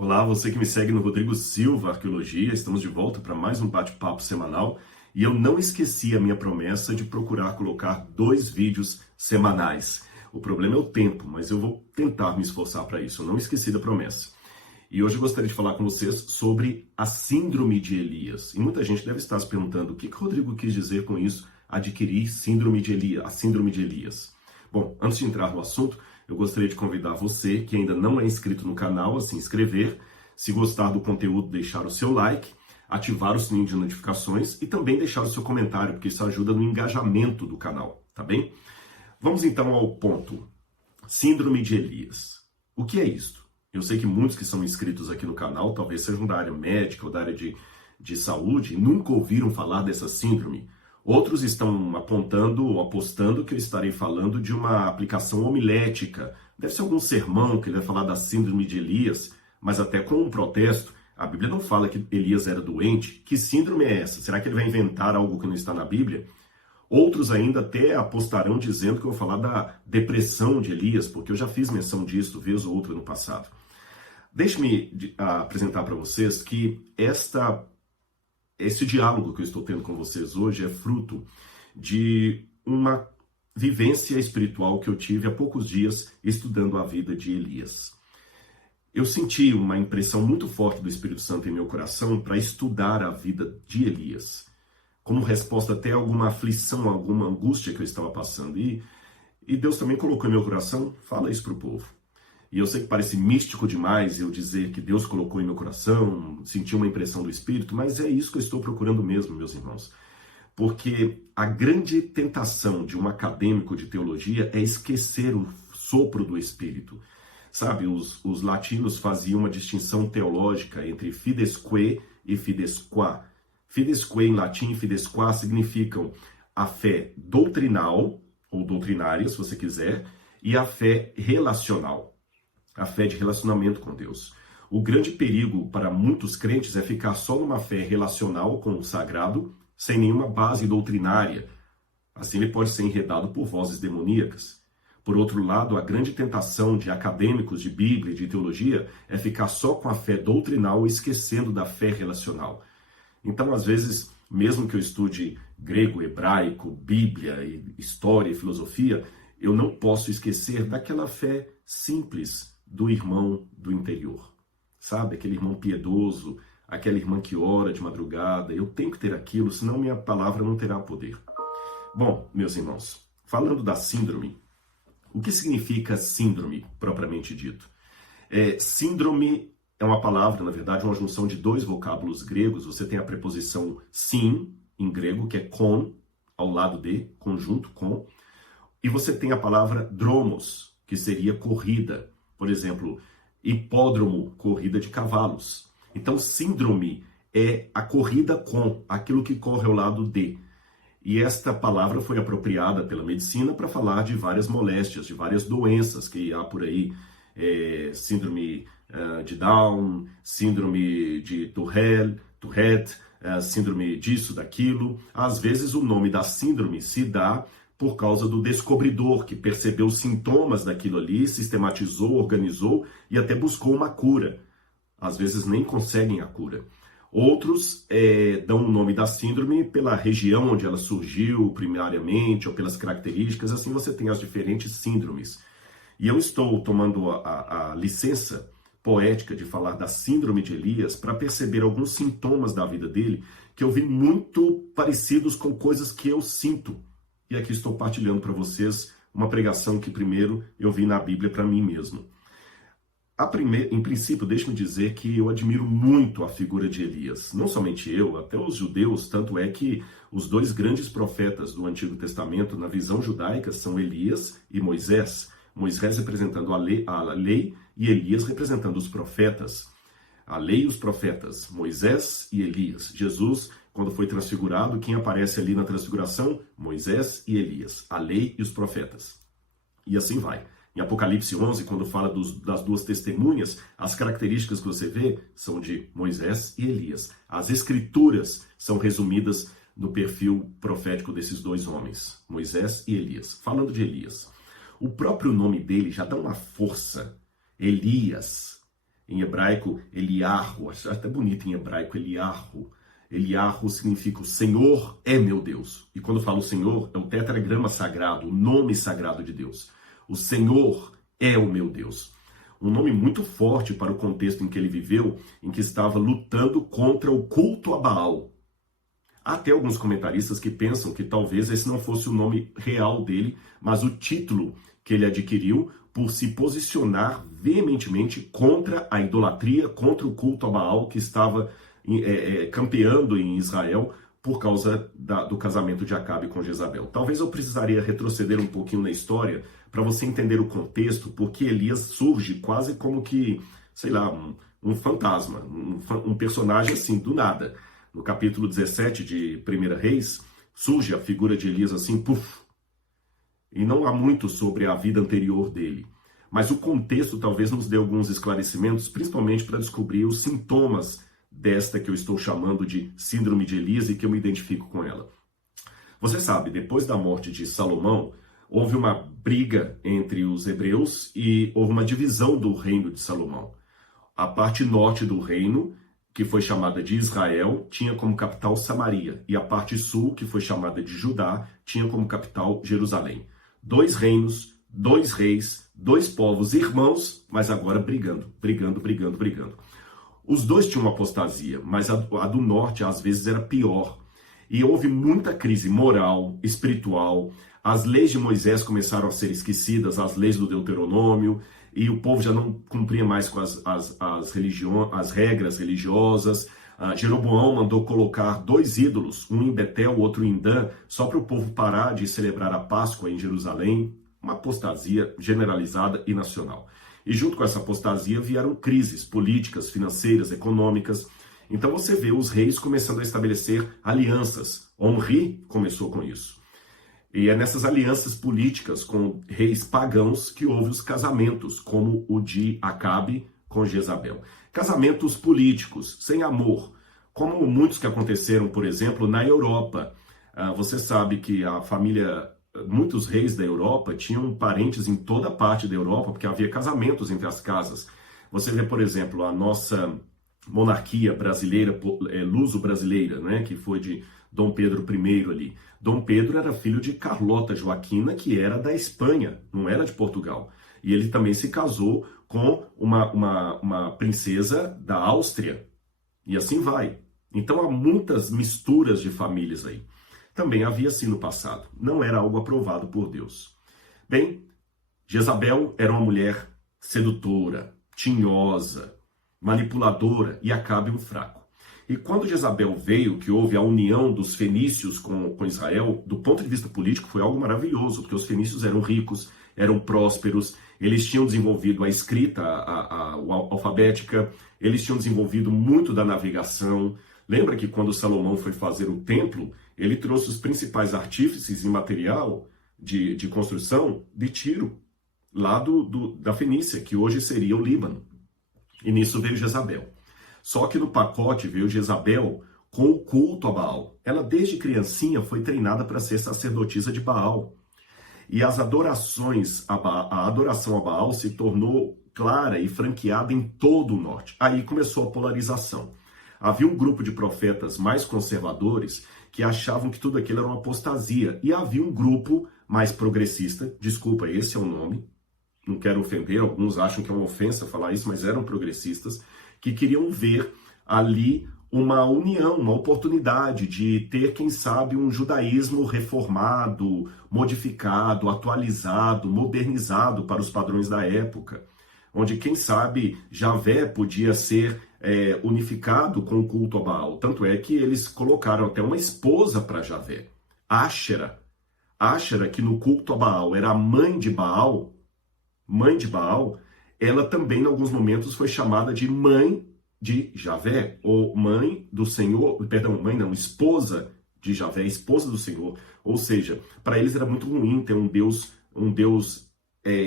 Olá, você que me segue no Rodrigo Silva Arqueologia, estamos de volta para mais um bate-papo semanal e eu não esqueci a minha promessa de procurar colocar 2 vídeos semanais. O problema é o tempo, mas eu vou tentar me esforçar para isso, eu não esqueci da promessa. E hoje eu gostaria de falar com vocês sobre a síndrome de Elias. E muita gente deve estar se perguntando o que o Rodrigo quis dizer com isso, adquirir síndrome de Elias, a síndrome de Elias. Bom, antes de entrar no assunto, eu gostaria de convidar você que ainda não é inscrito no canal a se inscrever, se gostar do conteúdo, deixar o seu like, ativar o sininho de notificações e também deixar o seu comentário, porque isso ajuda no engajamento do canal, tá bem? Vamos então ao ponto. Síndrome de Elias. O que é isto? Eu sei que muitos que são inscritos aqui no canal, talvez sejam da área médica ou da área de saúde, e nunca ouviram falar dessa síndrome. Outros estão apontando ou apostando que eu estarei falando de uma aplicação homilética. Deve ser algum sermão que ele vai falar da síndrome de Elias, mas até com um protesto. A Bíblia não fala que Elias era doente. Que síndrome é essa? Será que ele vai inventar algo que não está na Bíblia? Outros ainda até apostarão dizendo que eu vou falar da depressão de Elias, porque eu já fiz menção disso vez ou outra no passado. Deixe-me apresentar para vocês que esse diálogo que eu estou tendo com vocês hoje é fruto de uma vivência espiritual que eu tive há poucos dias estudando a vida de Elias. Eu senti uma impressão muito forte do Espírito Santo em meu coração para estudar a vida de Elias, como resposta até a alguma aflição, alguma angústia que eu estava passando. E Deus também colocou em meu coração, fala isso para o povo. E eu sei que parece místico demais eu dizer que Deus colocou em meu coração, senti uma impressão do Espírito, mas é isso que eu estou procurando mesmo, meus irmãos. Porque a grande tentação de um acadêmico de teologia é esquecer o sopro do Espírito. Sabe, os latinos faziam uma distinção teológica entre fidesque e fidesquá. Fidesque em latim e fidesquá significam a fé doutrinal, ou doutrinária, se você quiser, e a fé relacional. A fé de relacionamento com Deus. O grande perigo para muitos crentes é ficar só numa fé relacional com o sagrado, sem nenhuma base doutrinária. Assim ele pode ser enredado por vozes demoníacas. Por outro lado, a grande tentação de acadêmicos de Bíblia e de teologia é ficar só com a fé doutrinal, esquecendo da fé relacional. Então, às vezes, mesmo que eu estude grego, hebraico, Bíblia, história e filosofia, eu não posso esquecer daquela fé simples do irmão do interior, sabe? Aquele irmão piedoso, aquela irmã que ora de madrugada. Eu tenho que ter aquilo, senão minha palavra não terá poder. Bom, meus irmãos, falando da síndrome, o que significa síndrome, propriamente dito? Síndrome é uma palavra, na verdade, uma junção de 2 vocábulos gregos. Você tem a preposição sim, em grego, que é con, ao lado de, conjunto, com, e você tem a palavra dromos, que seria corrida. Por exemplo, hipódromo, corrida de cavalos. Então, síndrome é a corrida com, aquilo que corre ao lado de. E esta palavra foi apropriada pela medicina para falar de várias moléstias, de várias doenças que há por aí. Síndrome de Down, síndrome de Tourette, síndrome disso, daquilo. Às vezes o nome da síndrome se dá por causa do descobridor, que percebeu os sintomas daquilo ali, sistematizou, organizou e até buscou uma cura. Às vezes nem conseguem a cura. Outros dão o nome da síndrome pela região onde ela surgiu primariamente ou pelas características. Assim você tem as diferentes síndromes. E eu estou tomando a licença poética de falar da síndrome de Elias para perceber alguns sintomas da vida dele que eu vi muito parecidos com coisas que eu sinto. E aqui estou partilhando para vocês uma pregação que primeiro eu vi na Bíblia para mim mesmo. Em princípio, deixe-me dizer que eu admiro muito a figura de Elias. Não somente eu, até os judeus, tanto é que os 2 grandes profetas do Antigo Testamento, na visão judaica, são Elias e Moisés. Moisés representando a lei e Elias representando os profetas. A lei e os profetas, Moisés e Elias. Jesus, quando foi transfigurado, quem aparece ali na transfiguração? Moisés e Elias, a lei e os profetas. E assim vai. Em Apocalipse 11, quando fala das 2 testemunhas, as características que você vê são de Moisés e Elias. As escrituras são resumidas no perfil profético desses 2 homens, Moisés e Elias. Falando de Elias, o próprio nome dele já dá uma força. Elias. Em hebraico, Eliarro, acho até bonito em hebraico, Eliarro. Eliarro significa o Senhor é meu Deus. E quando falo Senhor, é o tetragrama sagrado, o nome sagrado de Deus. O Senhor é o meu Deus. Um nome muito forte para o contexto em que ele viveu, em que estava lutando contra o culto a Baal. Há até alguns comentaristas que pensam que talvez esse não fosse o nome real dele, mas o título que ele adquiriu por se posicionar veementemente contra a idolatria, contra o culto a Baal que estava campeando em Israel por causa do casamento de Acabe com Jezabel. Talvez eu precisaria retroceder um pouquinho na história para você entender o contexto, porque Elias surge quase como que, sei lá, um fantasma, um personagem assim, do nada. No capítulo 17 de 1 Reis, surge a figura de Elias assim, puf. E não há muito sobre a vida anterior dele. Mas o contexto talvez nos dê alguns esclarecimentos, principalmente para descobrir os sintomas desta que eu estou chamando de síndrome de Elias e que eu me identifico com ela. Você sabe, depois da morte de Salomão, houve uma briga entre os hebreus e houve uma divisão do reino de Salomão. A parte norte do reino, que foi chamada de Israel, tinha como capital Samaria, e a parte sul, que foi chamada de Judá, tinha como capital Jerusalém. 2 reinos, 2 reis, 2 povos irmãos, mas agora brigando. Os dois tinham uma apostasia, mas a do norte às vezes era pior. E houve muita crise moral, espiritual. As leis de Moisés começaram a ser esquecidas, as leis do Deuteronômio, e o povo já não cumpria mais com as regras religiosas. Jeroboão mandou colocar 2 ídolos, um em Betel, outro em Dan, só para o povo parar de celebrar a Páscoa em Jerusalém. Uma apostasia generalizada e nacional. E junto com essa apostasia vieram crises políticas, financeiras, econômicas. Então você vê os reis começando a estabelecer alianças. Omri começou com isso. E é nessas alianças políticas com reis pagãos que houve os casamentos, como o de Acabe com Jezabel. Casamentos políticos, sem amor, como muitos que aconteceram, por exemplo, na Europa. Você sabe que muitos reis da Europa tinham parentes em toda parte da Europa, porque havia casamentos entre as casas. Você vê, por exemplo, a nossa monarquia brasileira, luso-brasileira, né, que foi de Dom Pedro I ali. Dom Pedro era filho de Carlota Joaquina, que era da Espanha, não era de Portugal. E ele também se casou com uma princesa da Áustria. E assim vai. Então há muitas misturas de famílias aí. Também havia assim no passado. Não era algo aprovado por Deus. Bem, Jezabel era uma mulher sedutora, tinhosa, manipuladora e Acabe um fraco. E quando Jezabel veio, que houve a união dos fenícios com Israel, do ponto de vista político foi algo maravilhoso, porque os fenícios eram ricos, eram prósperos, eles tinham desenvolvido a escrita alfabética, eles tinham desenvolvido muito da navegação. Lembra que quando Salomão foi fazer o templo, ele trouxe os principais artífices e material de construção de Tiro, lá da Fenícia, que hoje seria o Líbano. E nisso veio Jezabel. Só que no pacote veio Jezabel com o culto a Baal. Ela desde criancinha foi treinada para ser sacerdotisa de Baal. E as adorações, a adoração a Baal se tornou clara e franqueada em todo o norte. Aí começou a polarização. Havia um grupo de profetas mais conservadores que achavam que tudo aquilo era uma apostasia. E havia um grupo mais progressista, desculpa, esse é o nome, não quero ofender, alguns acham que é uma ofensa falar isso, mas eram progressistas, que queriam ver ali uma união, uma oportunidade de ter, quem sabe, um judaísmo reformado, modificado, atualizado, modernizado para os padrões da época, onde, quem sabe, Javé podia ser unificado com o culto a Baal. Tanto é que eles colocaram até uma esposa para Javé, Áxera. Áxera, que no culto a Baal era a mãe de Baal, ela também, em alguns momentos, foi chamada de mãe de Javé, ou mãe do Senhor, perdão, mãe não, esposa de Javé, esposa do Senhor. Ou seja, para eles era muito ruim ter um Deus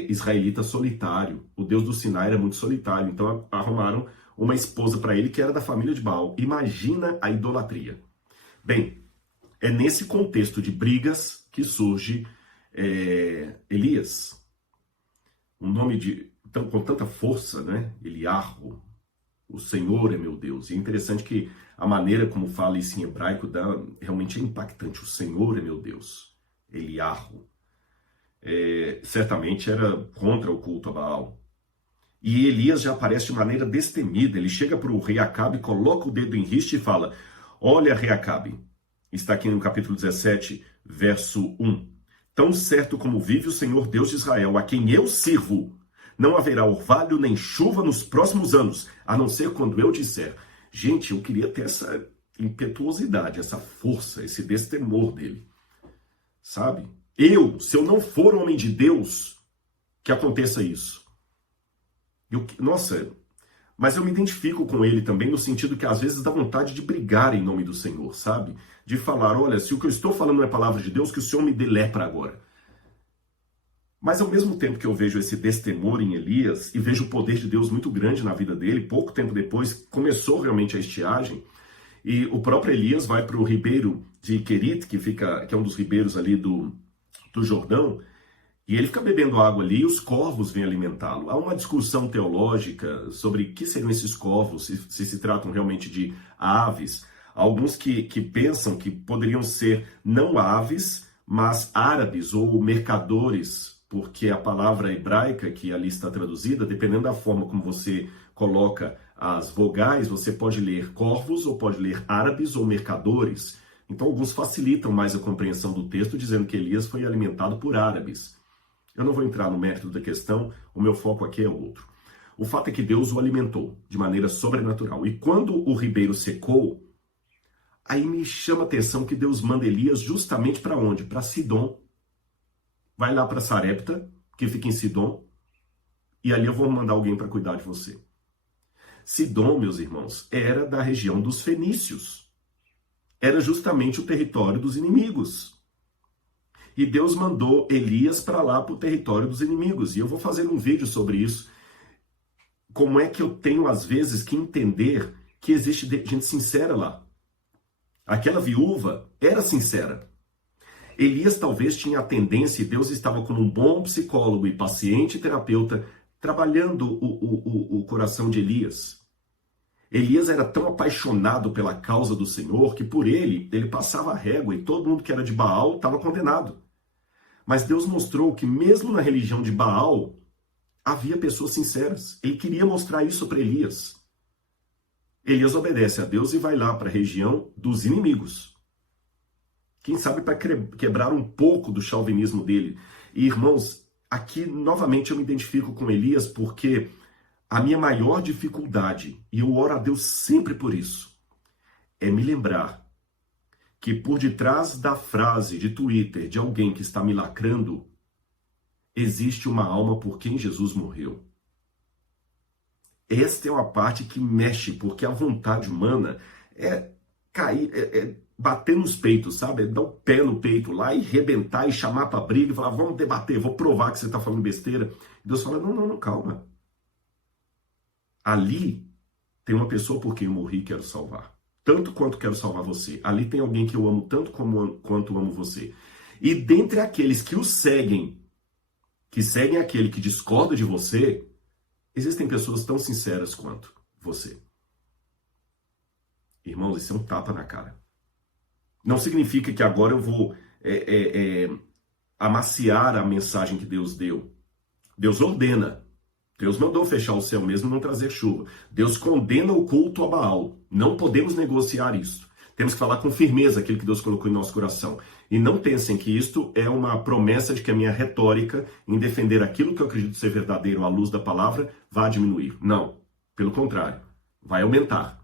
israelita solitário. O Deus do Sinai era muito solitário, então arrumaram uma esposa para ele que era da família de Baal. Imagina a idolatria. Bem, é nesse contexto de brigas que surge Elias. Um nome com tanta força, né? Eliarro, O Senhor é meu Deus. E é interessante que a maneira como fala isso em hebraico realmente é impactante. O Senhor é meu Deus. Eliarro. Certamente era contra o culto a Baal. E Elias já aparece de maneira destemida. Ele chega para o rei Acabe, coloca o dedo em riste e fala: olha, rei Acabe, está aqui no capítulo 17, verso 1. Tão certo como vive o Senhor Deus de Israel, a quem eu sirvo, não haverá orvalho nem chuva nos próximos anos, a não ser quando eu disser. Gente, eu queria ter essa impetuosidade, essa força, esse destemor dele. Sabe? Se eu não for homem de Deus, que aconteça isso. Nossa, mas eu me identifico com ele também no sentido que às vezes dá vontade de brigar em nome do Senhor, sabe? De falar, olha, se o que eu estou falando não é palavra de Deus, que o Senhor me dê lepra agora. Mas ao mesmo tempo que eu vejo esse destemor em Elias e vejo o poder de Deus muito grande na vida dele, pouco tempo depois começou realmente a estiagem e o próprio Elias vai para o ribeiro de Querit, que é um dos ribeiros ali do Jordão, e ele fica bebendo água ali e os corvos vêm alimentá-lo. Há uma discussão teológica sobre o que seriam esses corvos, se tratam realmente de aves. Há alguns que pensam que poderiam ser não aves, mas árabes ou mercadores, porque a palavra hebraica que ali está traduzida, dependendo da forma como você coloca as vogais, você pode ler corvos ou pode ler árabes ou mercadores. Então alguns facilitam mais a compreensão do texto, dizendo que Elias foi alimentado por árabes. Eu não vou entrar no mérito da questão, o meu foco aqui é outro. O fato é que Deus o alimentou de maneira sobrenatural. E quando o ribeiro secou, aí me chama a atenção que Deus manda Elias justamente para onde? Para Sidom. Vai lá para Sarepta, que fica em Sidom, e ali eu vou mandar alguém para cuidar de você. Sidom, meus irmãos, era da região dos fenícios. Era justamente o território dos inimigos. E Deus mandou Elias para lá, para o território dos inimigos. E eu vou fazer um vídeo sobre isso. Como é que eu tenho, às vezes, que entender que existe gente sincera lá. Aquela viúva era sincera. Elias talvez tinha a tendência, e Deus estava como um bom psicólogo e paciente terapeuta, trabalhando o coração de Elias. Elias era tão apaixonado pela causa do Senhor que por ele passava a régua e todo mundo que era de Baal estava condenado. Mas Deus mostrou que mesmo na religião de Baal havia pessoas sinceras. Ele queria mostrar isso para Elias. Elias obedece a Deus e vai lá para a região dos inimigos. Quem sabe para quebrar um pouco do chauvinismo dele. E irmãos, aqui novamente eu me identifico com Elias porque a minha maior dificuldade, e eu oro a Deus sempre por isso, é me lembrar que por detrás da frase de Twitter de alguém que está me lacrando, existe uma alma por quem Jesus morreu. Esta é uma parte que mexe, porque a vontade humana é cair, bater nos peitos, sabe? É dar o pé no peito lá e rebentar e chamar para briga e falar, vamos debater, vou provar que você está falando besteira. E Deus fala, não, calma. Ali tem uma pessoa por quem eu morri e quero salvar. Tanto quanto quero salvar você. Ali tem alguém que eu amo tanto quanto amo você. E dentre aqueles que o seguem, que seguem aquele que discorda de você, existem pessoas tão sinceras quanto você. Irmãos, isso é um tapa na cara. Não significa que agora eu vou amaciar a mensagem que Deus deu. Deus ordena. Deus mandou fechar o céu mesmo e não trazer chuva. Deus condena o culto a Baal. Não podemos negociar isso. Temos que falar com firmeza aquilo que Deus colocou em nosso coração. E não pensem que isto é uma promessa de que a minha retórica em defender aquilo que eu acredito ser verdadeiro à luz da palavra vai diminuir. Não. Pelo contrário. Vai aumentar.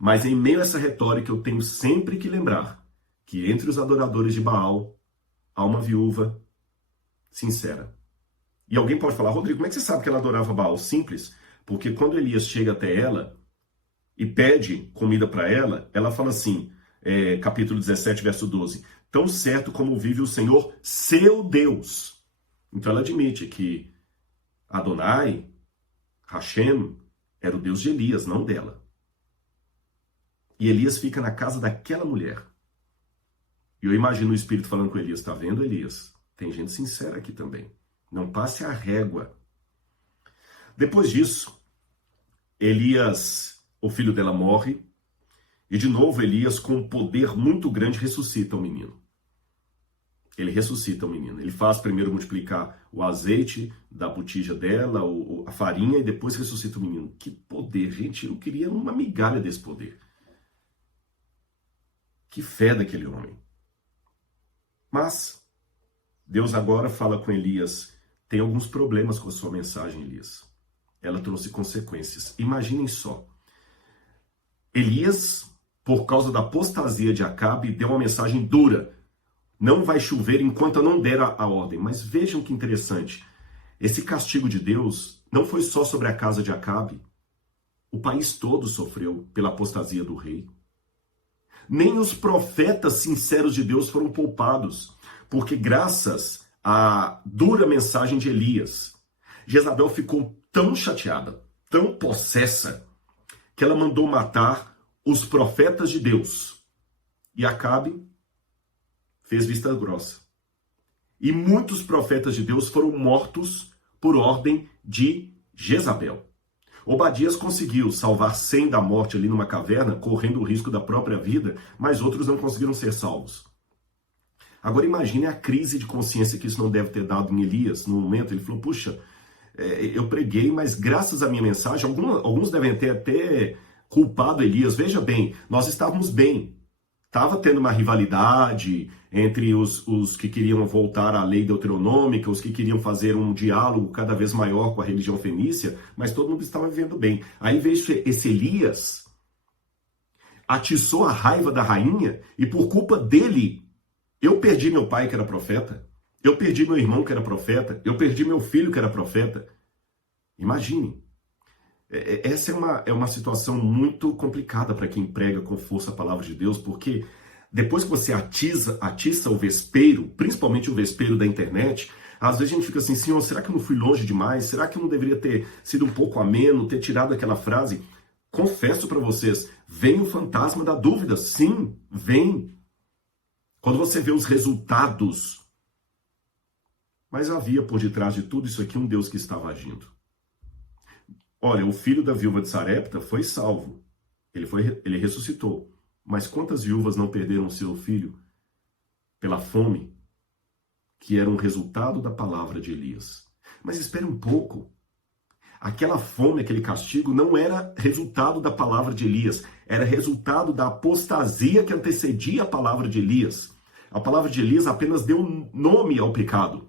Mas em meio a essa retórica eu tenho sempre que lembrar que entre os adoradores de Baal há uma viúva sincera. E alguém pode falar, Rodrigo, como é que você sabe que ela adorava Baal? Simples, porque quando Elias chega até ela e pede comida para ela, ela fala assim, capítulo 17, verso 12, tão certo como vive o Senhor, seu Deus. Então ela admite que Adonai, Hashem, era o Deus de Elias, não dela. E Elias fica na casa daquela mulher. E eu imagino o Espírito falando com Elias, tá vendo, Elias? Tem gente sincera aqui também. Não passe a régua. Depois disso, Elias, o filho dela, morre. E de novo Elias, com um poder muito grande, ressuscita o menino. Ele ressuscita o menino. Ele faz primeiro multiplicar o azeite da botija dela, a farinha, e depois ressuscita o menino. Que poder, gente. Eu queria uma migalha desse poder. Que fé daquele homem. Mas Deus agora fala com Elias. Tem alguns problemas com a sua mensagem, Elias. Ela trouxe consequências. Imaginem só. Elias, por causa da apostasia de Acabe, deu uma mensagem dura. Não vai chover enquanto eu não der a ordem. Mas vejam que interessante. Esse castigo de Deus não foi só sobre a casa de Acabe. O país todo sofreu pela apostasia do rei. Nem os profetas sinceros de Deus foram poupados. Porque graças à dura mensagem de Elias, Jezabel ficou tão chateada, tão possessa, que ela mandou matar os profetas de Deus. E Acabe fez vista grossa. E muitos profetas de Deus foram mortos por ordem de Jezabel. Obadias conseguiu salvar 100 da morte ali numa caverna, correndo o risco da própria vida, mas outros não conseguiram ser salvos. Agora imagine a crise de consciência que isso não deve ter dado em Elias. No momento ele falou, puxa, eu preguei, mas graças à minha mensagem, alguns devem ter até culpado Elias. Veja bem, nós estávamos bem. Estava tendo uma rivalidade entre os que queriam voltar à lei deuteronômica, os que queriam fazer um diálogo cada vez maior com a religião fenícia, mas todo mundo estava vivendo bem. Aí veio esse Elias, atiçou a raiva da rainha, e por culpa dele, eu perdi meu pai que era profeta, eu perdi meu irmão que era profeta, eu perdi meu filho que era profeta. Imagine. Essa é uma situação muito complicada para quem prega com força a palavra de Deus, porque depois que você atiça o vespeiro, principalmente o vespeiro da internet, às vezes a gente fica assim, Senhor, será que eu não fui longe demais? Será que eu não deveria ter sido um pouco ameno, ter tirado aquela frase? Confesso para vocês, vem o fantasma da dúvida. Sim, vem. Quando você vê os resultados. Mas havia por detrás de tudo isso aqui um Deus que estava agindo. Olha, o filho da viúva de Sarepta foi salvo. Ele ressuscitou. Mas quantas viúvas não perderam seu filho pela fome, que era um resultado da palavra de Elias? Mas espere um pouco. Aquela fome, aquele castigo, não era resultado da palavra de Elias. Era resultado da apostasia que antecedia a palavra de Elias. A palavra de Elias apenas deu nome ao pecado.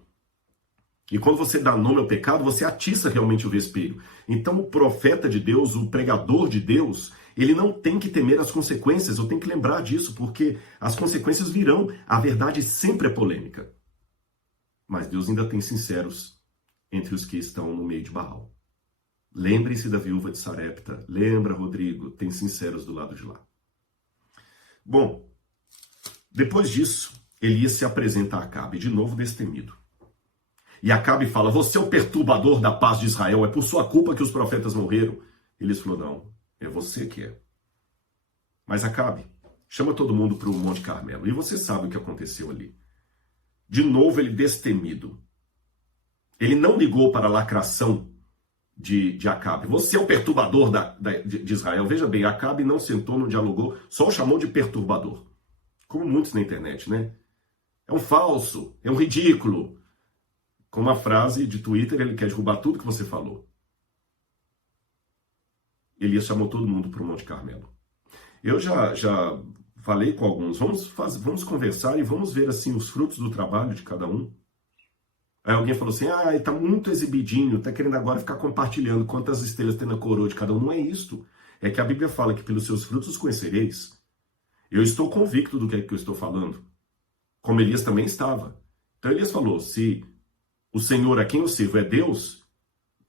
E quando você dá nome ao pecado, você atiça realmente o vespeiro. Então o profeta de Deus, o pregador de Deus, ele não tem que temer as consequências. Eu tenho que lembrar disso, porque as consequências virão. A verdade sempre é polêmica. Mas Deus ainda tem sinceros entre os que estão no meio de Baal. Lembre-se da viúva de Sarepta. Lembra, Rodrigo, tem sinceros do lado de lá. Bom, depois disso, Elias se apresenta a Acabe, de novo destemido. E Acabe fala, você é o perturbador da paz de Israel, é por sua culpa que os profetas morreram. Elias falou, não, é você que é. Mas Acabe, chama todo mundo para o Monte Carmelo. E você sabe o que aconteceu ali. De novo ele destemido. Ele não ligou para a lacração de Acabe. Você é o perturbador de Israel. Veja bem, Acabe não sentou, não dialogou, só o chamou de perturbador. Como muitos na internet, né? É um falso, é um ridículo. Com uma frase de Twitter, ele quer derrubar tudo que você falou. Elias chamou todo mundo para o Monte Carmelo. Eu já falei com alguns, vamos conversar e vamos ver assim os frutos do trabalho de cada um. Aí alguém falou assim, ele está muito exibidinho, está querendo agora ficar compartilhando quantas estrelas tem na coroa de cada um. Não é isto. É que a Bíblia fala que pelos seus frutos os conhecereis. Eu estou convicto do que é que eu estou falando. Como Elias também estava. Então Elias falou, se o Senhor a quem eu sirvo é Deus,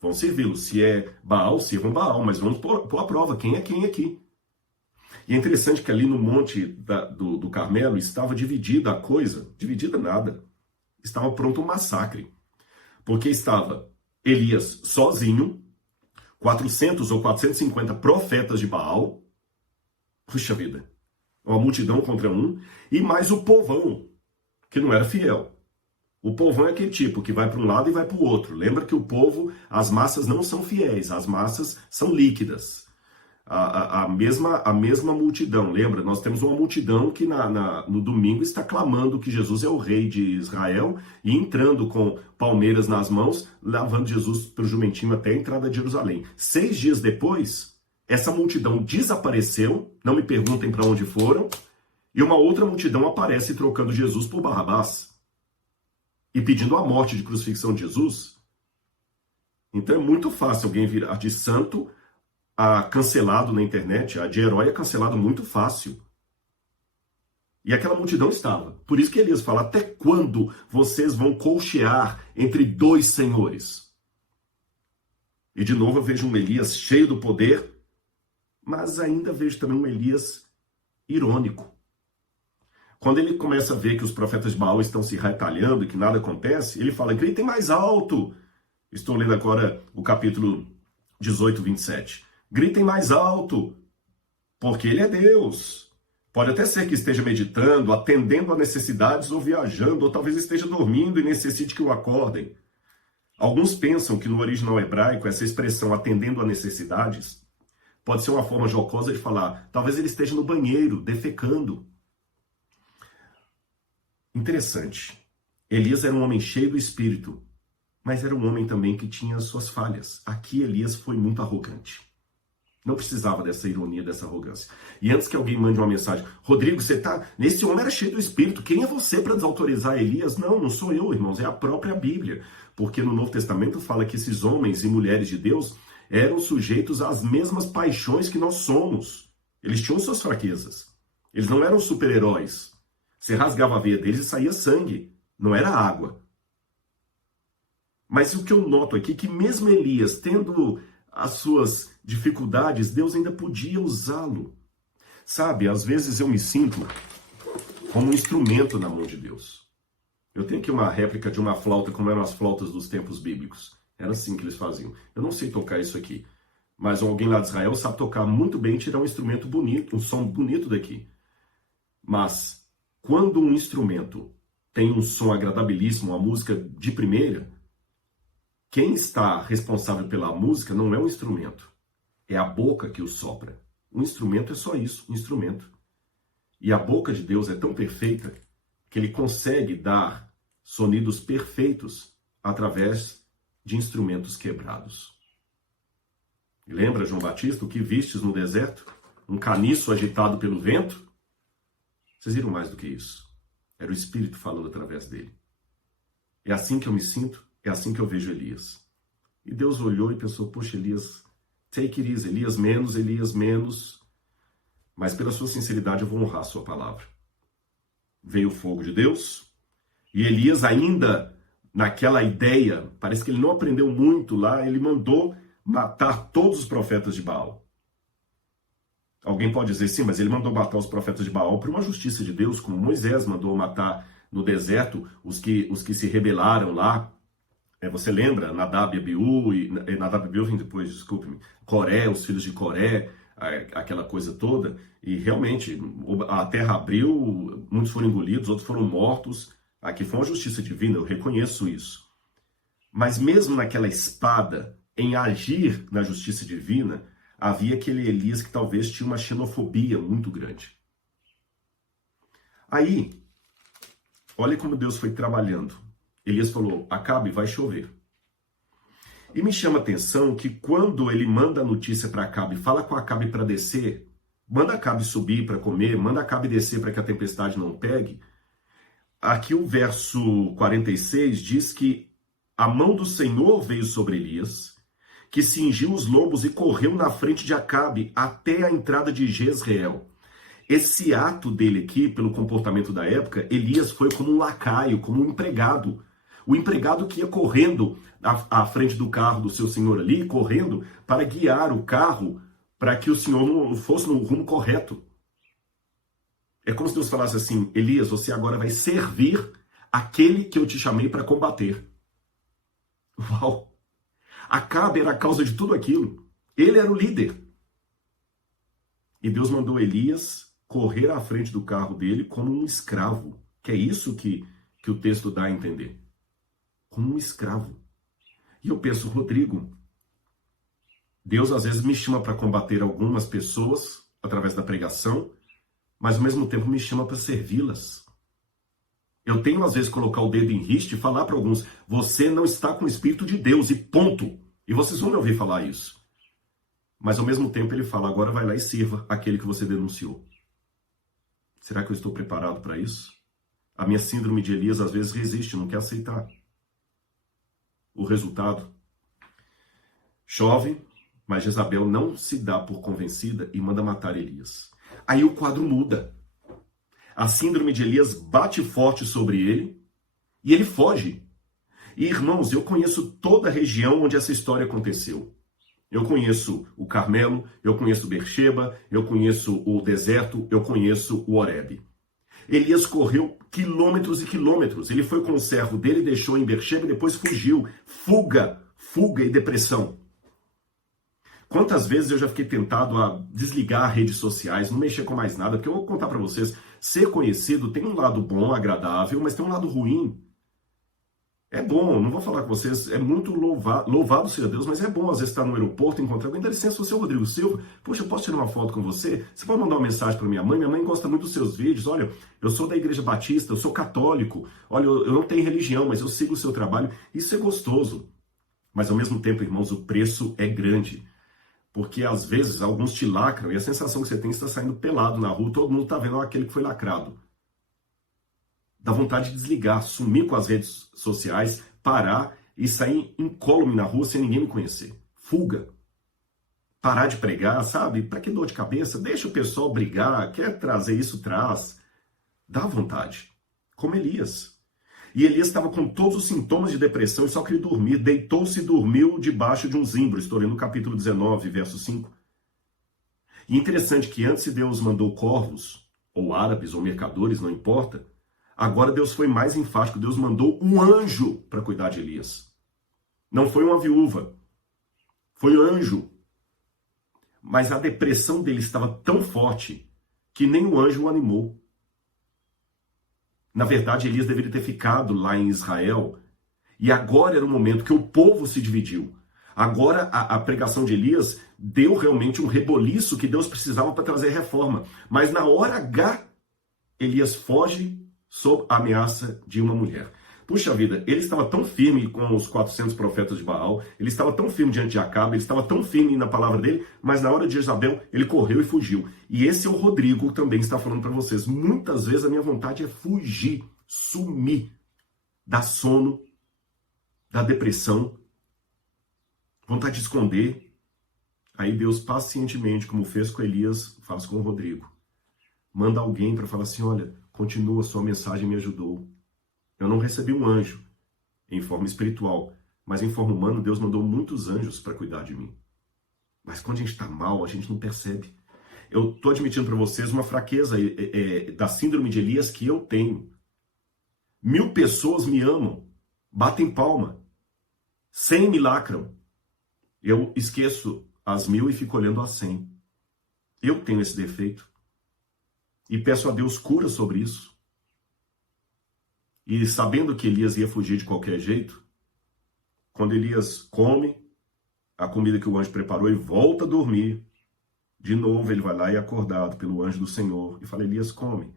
vão servi-lo. Se é Baal, sirvam Baal. Mas vamos pôr a prova quem é quem aqui. E é interessante que ali no monte do Carmelo estava dividida a coisa. Dividida nada. Estava pronto um massacre. Porque estava Elias sozinho, 400 ou 450 profetas de Baal. Puxa vida. Uma multidão contra um. E mais o povão, que não era fiel. O povão é aquele tipo que vai para um lado e vai para o outro. Lembra que o povo, as massas não são fiéis, as massas são líquidas. A mesma multidão, lembra? Nós temos uma multidão que no domingo está clamando que Jesus é o rei de Israel e entrando com palmeiras nas mãos, levando Jesus para o jumentinho até a entrada de Jerusalém. 6 dias depois, essa multidão desapareceu, não me perguntem para onde foram, e uma outra multidão aparece trocando Jesus por Barrabás e pedindo a morte de crucifixão de Jesus. Então é muito fácil alguém virar de santo a cancelado na internet, a de herói é cancelado muito fácil. E aquela multidão estava. Por isso que Elias fala, até quando vocês vão colchear entre dois senhores? E de novo eu vejo um Elias cheio do poder, mas ainda vejo também um Elias irônico. Quando ele começa a ver que os profetas de Baal estão se retalhando e que nada acontece, ele fala, gritem mais alto. Estou lendo agora o capítulo 18, 27. Gritem mais alto, porque ele é Deus. Pode até ser que esteja meditando, atendendo a necessidades ou viajando, ou talvez esteja dormindo e necessite que o acordem. Alguns pensam que no original hebraico, essa expressão atendendo a necessidades pode ser uma forma jocosa de falar, talvez ele esteja no banheiro, defecando. Interessante. Elias era um homem cheio do espírito, mas era um homem também que tinha suas falhas. Aqui Elias foi muito arrogante. Não precisava dessa ironia, dessa arrogância. E antes que alguém mande uma mensagem, Rodrigo, você tá... Esse homem era cheio do Espírito, quem é você para desautorizar Elias? Não, não sou eu, irmãos, é a própria Bíblia. Porque no Novo Testamento fala que esses homens e mulheres de Deus eram sujeitos às mesmas paixões que nós somos. Eles tinham suas fraquezas. Eles não eram super-heróis. Você rasgava a veia deles e saía sangue, não era água. Mas o que eu noto aqui é que mesmo Elias, tendo as suas dificuldades, Deus ainda podia usá-lo. Sabe, às vezes eu me sinto como um instrumento na mão de Deus. Eu tenho aqui uma réplica de uma flauta, como eram as flautas dos tempos bíblicos. Era assim que eles faziam. Eu não sei tocar isso aqui, mas alguém lá de Israel sabe tocar muito bem e tirar um instrumento bonito, um som bonito daqui. Mas quando um instrumento tem um som agradabilíssimo, uma música de primeira, quem está responsável pela música não é o instrumento, é a boca que o sopra. O instrumento é só isso, um instrumento. E a boca de Deus é tão perfeita que ele consegue dar sonidos perfeitos através de instrumentos quebrados. E lembra, João Batista, o que vistes no deserto? Um caniço agitado pelo vento? Vocês viram mais do que isso. Era o Espírito falando através dele. É assim que eu me sinto. É assim que eu vejo Elias. E Deus olhou e pensou, poxa, Elias, take it easy, Elias menos, mas pela sua sinceridade eu vou honrar a sua palavra. Veio o fogo de Deus, e Elias ainda naquela ideia, parece que ele não aprendeu muito lá, ele mandou matar todos os profetas de Baal. Alguém pode dizer, sim, mas ele mandou matar os profetas de Baal por uma justiça de Deus, como Moisés mandou matar no deserto os que se rebelaram lá. Você lembra? Nadab e Abiú, Nadab e Abiú vem depois, desculpe-me, Coré, os filhos de Coré, aquela coisa toda, e realmente a terra abriu, muitos foram engolidos, outros foram mortos. Aqui foi uma justiça divina, eu reconheço isso. Mas mesmo naquela espada, em agir na justiça divina, havia aquele Elias que talvez tinha uma xenofobia muito grande. Aí, olha como Deus foi trabalhando. Elias falou, Acabe, vai chover. E me chama a atenção que quando ele manda a notícia para Acabe, fala com Acabe para descer, manda Acabe subir para comer, manda Acabe descer para que a tempestade não pegue. Aqui o verso 46 diz que a mão do Senhor veio sobre Elias, que cingiu os lombos e correu na frente de Acabe até a entrada de Jezreel. Esse ato dele aqui, pelo comportamento da época, Elias foi como um lacaio, como um empregado. O empregado que ia correndo à frente do carro do seu senhor ali, correndo para guiar o carro para que o senhor não fosse no rumo correto. É como se Deus falasse assim, Elias, você agora vai servir aquele que eu te chamei para combater. Uau! Acabe era a causa de tudo aquilo. Ele era o líder. E Deus mandou Elias correr à frente do carro dele como um escravo. Que é isso que o texto dá a entender. como um escravo. E eu penso, Rodrigo, Deus às vezes me chama para combater algumas pessoas através da pregação, mas ao mesmo tempo me chama para servi-las. Eu tenho às vezes colocar o dedo em riste e falar para alguns, você não está com o Espírito de Deus e ponto. E vocês vão me ouvir falar isso. Mas ao mesmo tempo ele fala, agora vai lá e sirva aquele que você denunciou. Será que eu estou preparado para isso? A minha síndrome de Elias às vezes resiste, não quer aceitar. O resultado? Chove, mas Jezabel não se dá por convencida e manda matar Elias. Aí o quadro muda. A síndrome de Elias bate forte sobre ele e ele foge. E irmãos, eu conheço toda a região onde essa história aconteceu. Eu conheço o Carmelo, eu conheço Beersheba, eu conheço o deserto, eu conheço o Horebe. Elias correu quilômetros e quilômetros. Ele foi com o servo dele, deixou em Beersheba e depois fugiu. Fuga e depressão. Quantas vezes eu já fiquei tentado a desligar redes sociais, não mexer com mais nada, porque eu vou contar para vocês, ser conhecido tem um lado bom, agradável, mas tem um lado ruim. É bom, não vou falar com vocês, é muito louvado seja Deus, mas é bom às vezes estar no aeroporto, encontrar alguém, dá licença, você é o Rodrigo Silva, poxa, eu posso tirar uma foto com você? Você pode mandar uma mensagem para minha mãe gosta muito dos seus vídeos, olha, eu sou da Igreja Batista, eu sou católico, olha, eu não tenho religião, mas eu sigo o seu trabalho, isso é gostoso. Mas ao mesmo tempo, irmãos, o preço é grande, porque às vezes alguns te lacram e a sensação que você tem é que você está saindo pelado na rua, todo mundo está vendo aquele que foi lacrado. Dá vontade de desligar, sumir com as redes sociais, parar e sair incólume na rua sem ninguém me conhecer. Fuga. Parar de pregar, sabe? Para que dor de cabeça? Deixa o pessoal brigar, quer trazer isso, traz. Dá vontade. Como Elias. E Elias estava com todos os sintomas de depressão e só queria dormir. Deitou-se e dormiu debaixo de um zimbro. Estou lendo no capítulo 19, verso 5. E interessante que antes Deus mandou corvos, ou árabes, ou mercadores, não importa. Agora Deus foi mais enfático, Deus mandou um anjo para cuidar de Elias. Não foi uma viúva, foi um anjo. Mas a depressão dele estava tão forte que nem o anjo o animou. Na verdade, Elias deveria ter ficado lá em Israel e agora era o momento que o povo se dividiu. Agora a pregação de Elias deu realmente um reboliço que Deus precisava para trazer reforma. Mas na hora H, Elias foge sob a ameaça de uma mulher. Puxa vida, ele estava tão firme com os 400 profetas de Baal, ele estava tão firme diante de Acabe, ele estava tão firme na palavra dele, mas na hora de Jezabel, ele correu e fugiu. E esse é o Rodrigo que também está falando para vocês. Muitas vezes a minha vontade é fugir, sumir, dar sono, da depressão, vontade de esconder. Aí Deus pacientemente, como fez com Elias, faz com o Rodrigo. Manda alguém para falar assim, olha, continua, sua mensagem me ajudou. Eu não recebi um anjo em forma espiritual, mas em forma humana Deus mandou muitos anjos para cuidar de mim. Mas quando a gente está mal, a gente não percebe. Eu estou admitindo para vocês uma fraqueza da síndrome de Elias que eu tenho. 1000 pessoas me amam, batem palma, 100 me lacram. Eu esqueço as 1000 e fico olhando as 100. Eu tenho esse defeito. E peço a Deus cura sobre isso. E sabendo que Elias ia fugir de qualquer jeito, quando Elias come a comida que o anjo preparou e volta a dormir, de novo ele vai lá e é acordado pelo anjo do Senhor e fala, Elias, come,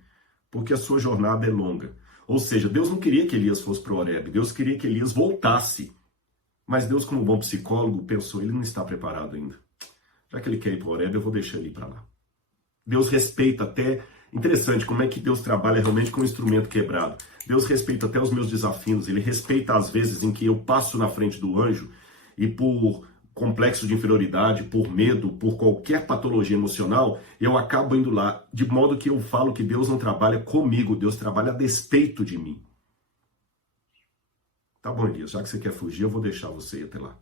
porque a sua jornada é longa. Ou seja, Deus não queria que Elias fosse para o Horebe, Deus queria que Elias voltasse. Mas Deus, como bom psicólogo, pensou, ele não está preparado ainda. Já que ele quer ir para o Horebe, eu vou deixar ele ir para lá. Deus respeita até... Interessante como é que Deus trabalha realmente com um instrumento quebrado. Deus respeita até os meus desafios, ele respeita as vezes em que eu passo na frente do anjo e por complexo de inferioridade, por medo, por qualquer patologia emocional, eu acabo indo lá, de modo que eu falo que Deus não trabalha comigo, Deus trabalha a despeito de mim. Tá bom, Elias, já que você quer fugir, eu vou deixar você ir até lá.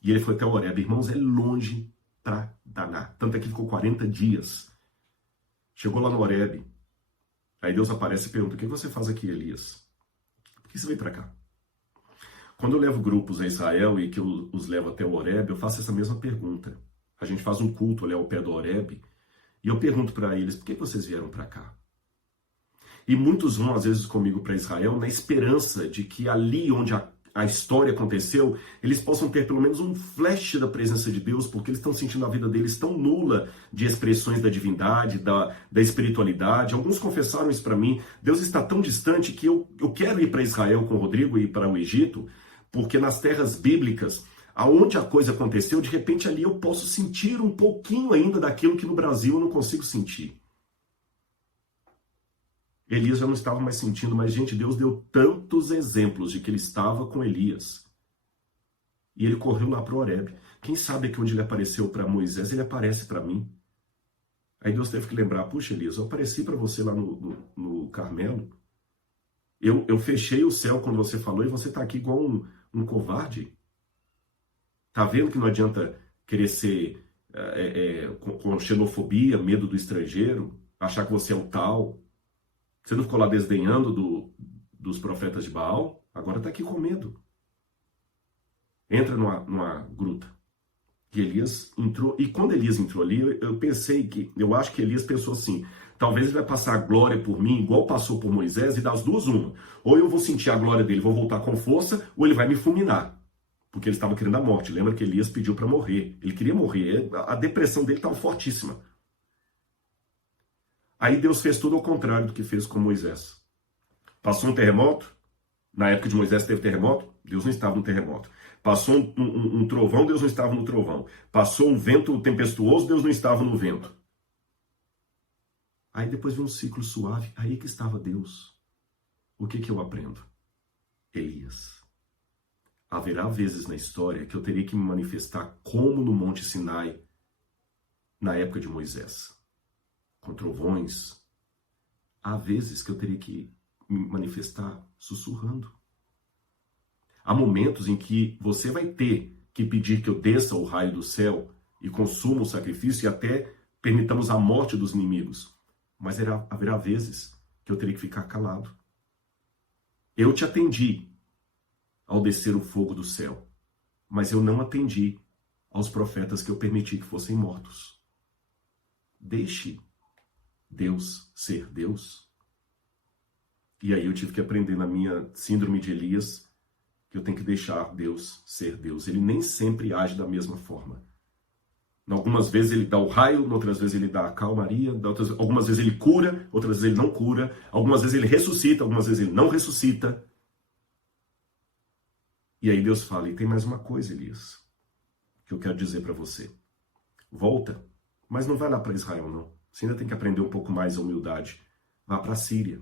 E ele foi até o Horebe. Irmãos, é longe pra danar. Tanto é que ficou 40 dias. Chegou lá no Horebe, aí Deus aparece e pergunta, o que você faz aqui, Elias? Por que você veio para cá? Quando eu levo grupos a Israel e que eu os levo até o Horebe, eu faço essa mesma pergunta. A gente faz um culto ali ao pé do Horebe, e eu pergunto para eles, por que vocês vieram para cá? E muitos vão, às vezes, comigo para Israel, na esperança de que ali onde a história aconteceu, eles possam ter pelo menos um flash da presença de Deus, porque eles estão sentindo a vida deles tão nula de expressões da divindade, da espiritualidade. Alguns confessaram isso para mim. Deus está tão distante que eu quero ir para Israel com o Rodrigo e ir para o Egito, porque nas terras bíblicas, aonde a coisa aconteceu, de repente ali eu posso sentir um pouquinho ainda daquilo que no Brasil eu não consigo sentir. Elias já não estava mais sentindo, mas, gente, Deus deu tantos exemplos de que ele estava com Elias. E ele correu lá para o Horebe. Quem sabe que onde ele apareceu para Moisés, ele aparece para mim. Aí Deus teve que lembrar, puxa, Elias, eu apareci para você lá no Carmelo. Eu fechei o céu quando você falou e você está aqui igual um covarde. Tá vendo que não adianta querer ser com xenofobia, medo do estrangeiro, achar que você é o tal. Você não ficou lá desdenhando dos profetas de Baal? Agora está aqui com medo. Entra numa gruta. E Elias entrou. E quando Elias entrou ali, eu acho que Elias pensou assim, talvez ele vai passar a glória por mim, igual passou por Moisés, e das duas uma. Ou eu vou sentir a glória dele, vou voltar com força, ou ele vai me fulminar. Porque ele estava querendo a morte. Lembra que Elias pediu para morrer. Ele queria morrer. A depressão dele estava fortíssima. Aí Deus fez tudo ao contrário do que fez com Moisés. Passou um terremoto. Na época de Moisés teve terremoto. Deus não estava no terremoto. Passou um trovão. Deus não estava no trovão. Passou um vento tempestuoso. Deus não estava no vento. Aí depois veio um ciclo suave. Aí que estava Deus. O que eu aprendo? Elias. Haverá vezes na história que eu teria que me manifestar como no Monte Sinai, na época de Moisés, com trovões. Há vezes que eu teria que me manifestar sussurrando. Há momentos em que você vai ter que pedir que eu desça o raio do céu e consuma o sacrifício e até permitamos a morte dos inimigos. Mas haverá vezes que eu teria que ficar calado. Eu te atendi ao descer o fogo do céu, mas eu não atendi aos profetas que eu permiti que fossem mortos. Deixe Deus ser Deus. E aí eu tive que aprender na minha síndrome de Elias que eu tenho que deixar Deus ser Deus. Ele nem sempre age da mesma forma. Algumas vezes ele dá o raio, outras vezes ele dá a calmaria, algumas vezes ele cura, outras vezes ele não cura, algumas vezes ele ressuscita, algumas vezes ele não ressuscita. E aí Deus fala, e tem mais uma coisa, Elias, que eu quero dizer para você. Volta, mas não vai lá para Israel, não. Você ainda tem que aprender um pouco mais a humildade. Vá para a Síria.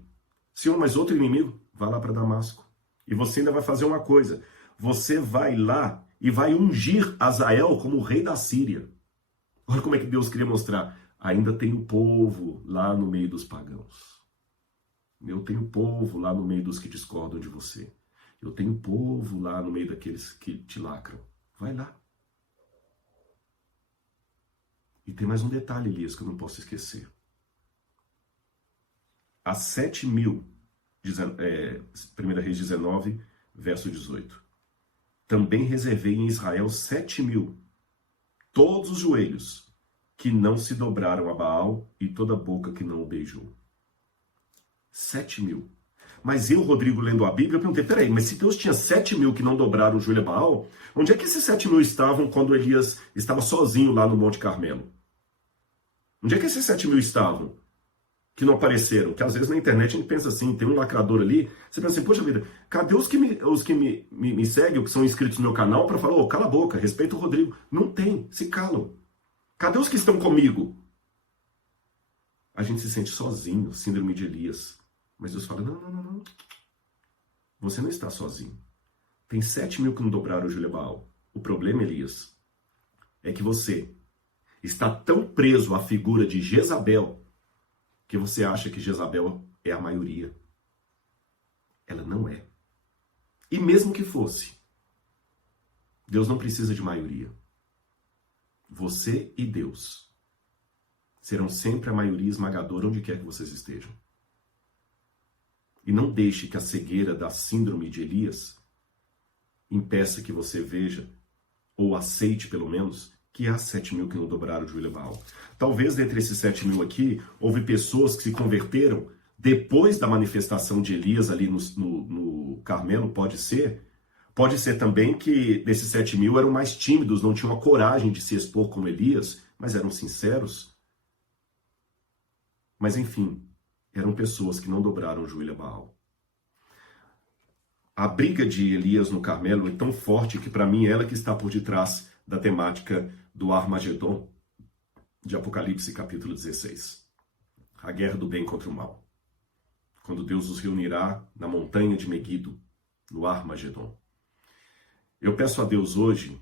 Senhor, mas outro inimigo? Vá lá para Damasco. E você ainda vai fazer uma coisa. Você vai lá e vai ungir Hazael como o rei da Síria. Olha como é que Deus queria mostrar. Ainda tem o povo lá no meio dos pagãos. Eu tenho povo lá no meio dos que discordam de você. Eu tenho povo lá no meio daqueles que te lacram. Vai lá. E tem mais um detalhe, Elias, que eu não posso esquecer. Há 7.000, 1 Reis 19, verso 18. Também reservei em Israel 7.000, todos os joelhos, que não se dobraram a Baal e toda boca que não o beijou. 7.000. Mas eu, Rodrigo, lendo a Bíblia, eu perguntei, peraí, mas se Deus tinha 7.000 que não dobraram o joelho a Baal, onde é que esses 7.000 estavam quando Elias estava sozinho lá no Monte Carmelo? Onde é que esses 7.000 estavam que não apareceram? Que às vezes na internet a gente pensa assim, tem um lacrador ali, você pensa assim, poxa vida, cadê os que me seguem, ou que são inscritos no meu canal, para falar, cala a boca, respeita o Rodrigo. Não tem, se calam. Cadê os que estão comigo? A gente se sente sozinho, síndrome de Elias. Mas Deus fala, não. Você não está sozinho. Tem 7.000 que não dobraram o joelho a Baal. O problema, Elias, é que você está tão preso à figura de Jezabel que você acha que Jezabel é a maioria. Ela não é. E mesmo que fosse, Deus não precisa de maioria. Você e Deus serão sempre a maioria esmagadora onde quer que vocês estejam. E não deixe que a cegueira da síndrome de Elias impeça que você veja, ou aceite pelo menos, que há 7.000 que não dobraram o joelho a Baal. Talvez dentre esses 7.000 aqui, houve pessoas que se converteram depois da manifestação de Elias ali no Carmelo, pode ser Pode ser também que desses 7.000 eram mais tímidos, não tinham a coragem de se expor como Elias, mas eram sinceros. Mas enfim, eram pessoas que não dobraram o joelho a Baal. A briga de Elias no Carmelo é tão forte que para mim é ela que está por detrás da temática do Armagedon, de Apocalipse capítulo 16. A guerra do bem contra o mal. Quando Deus os reunirá na montanha de Meguido, no Armagedon. Eu peço a Deus hoje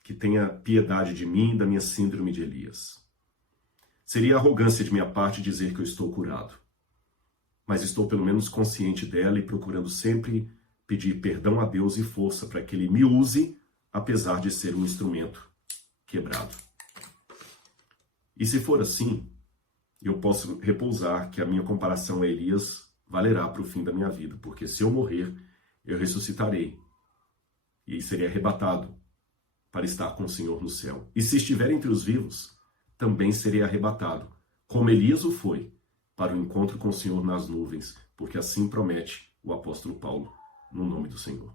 que tenha piedade de mim e da minha síndrome de Elias. Seria arrogância de minha parte dizer que eu estou curado, mas estou pelo menos consciente dela e procurando sempre pedir perdão a Deus e força para que Ele me use, apesar de ser um instrumento quebrado. E se for assim, eu posso repousar que a minha comparação a Elias valerá para o fim da minha vida, porque se eu morrer, eu ressuscitarei e serei arrebatado para estar com o Senhor no céu. E se estiver entre os vivos, também serei arrebatado, como Elias o foi, para o encontro com o Senhor nas nuvens, porque assim promete o apóstolo Paulo, no nome do Senhor.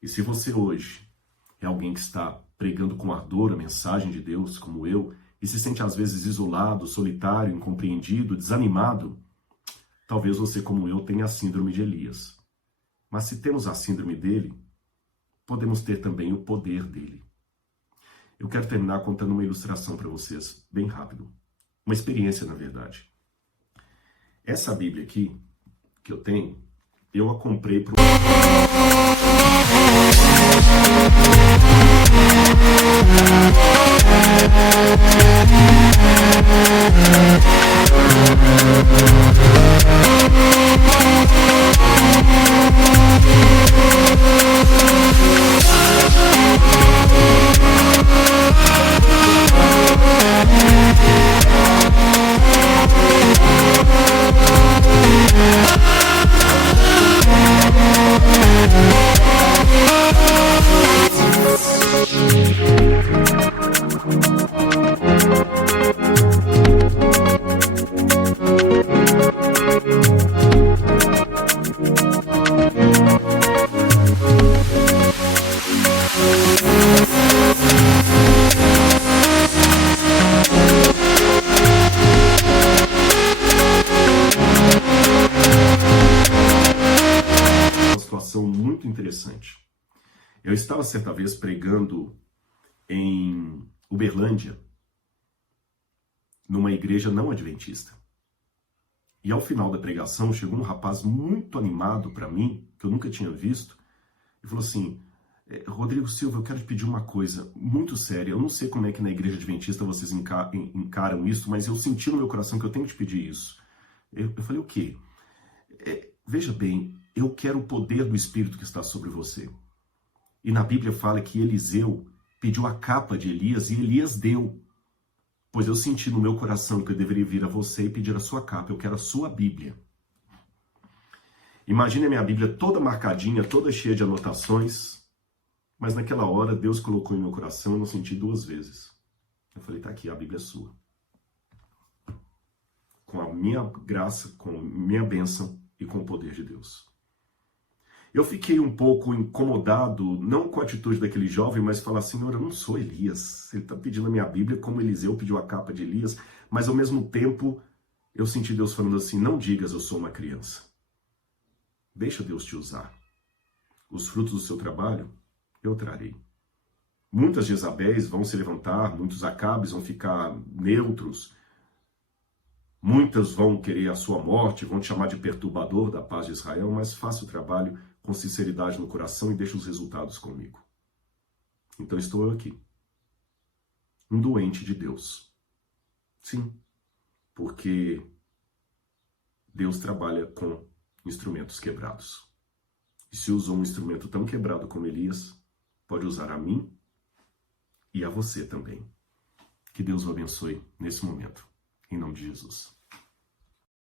E se você hoje é alguém que está pregando com ardor a mensagem de Deus, como eu, e se sente às vezes isolado, solitário, incompreendido, desanimado, talvez você, como eu, tenha a síndrome de Elias. Mas se temos a síndrome dele, podemos ter também o poder dele. Eu quero terminar contando uma ilustração para vocês, bem rápido. Uma experiência, na verdade. Essa Bíblia aqui, que eu tenho, eu a comprei para muito interessante. Eu estava certa vez pregando em Uberlândia, numa igreja não adventista. E ao final da pregação chegou um rapaz muito animado para mim, que eu nunca tinha visto, e falou assim: Rodrigo Silva, eu quero te pedir uma coisa muito séria. Eu não sei como é que na igreja adventista vocês encaram isso, mas eu senti no meu coração que eu tenho que te pedir isso. Eu falei: o quê? Veja bem, eu quero o poder do Espírito que está sobre você. E na Bíblia fala que Eliseu pediu a capa de Elias e Elias deu. Pois eu senti no meu coração que eu deveria vir a você e pedir a sua capa. Eu quero a sua Bíblia. Imagine a minha Bíblia toda marcadinha, toda cheia de anotações. Mas naquela hora Deus colocou em meu coração e eu não senti 2 vezes. Eu falei: tá aqui, a Bíblia é sua. Com a minha graça, com a minha bênção e com o poder de Deus. Eu fiquei um pouco incomodado, não com a atitude daquele jovem, mas falar: Senhor, eu não sou Elias. Ele está pedindo a minha Bíblia como Eliseu pediu a capa de Elias. Mas ao mesmo tempo, eu senti Deus falando assim: não digas eu sou uma criança. Deixa Deus te usar. Os frutos do seu trabalho, eu trarei. Muitas Jezabéis vão se levantar, muitos Acabes vão ficar neutros. Muitas vão querer a sua morte, vão te chamar de perturbador da paz de Israel, mas faça o trabalho com sinceridade no coração e deixe os resultados comigo. Então estou eu aqui, um doente de Deus. Sim, porque Deus trabalha com instrumentos quebrados. E se usou um instrumento tão quebrado como Elias, pode usar a mim e a você também. Que Deus o abençoe nesse momento. Em nome de Jesus.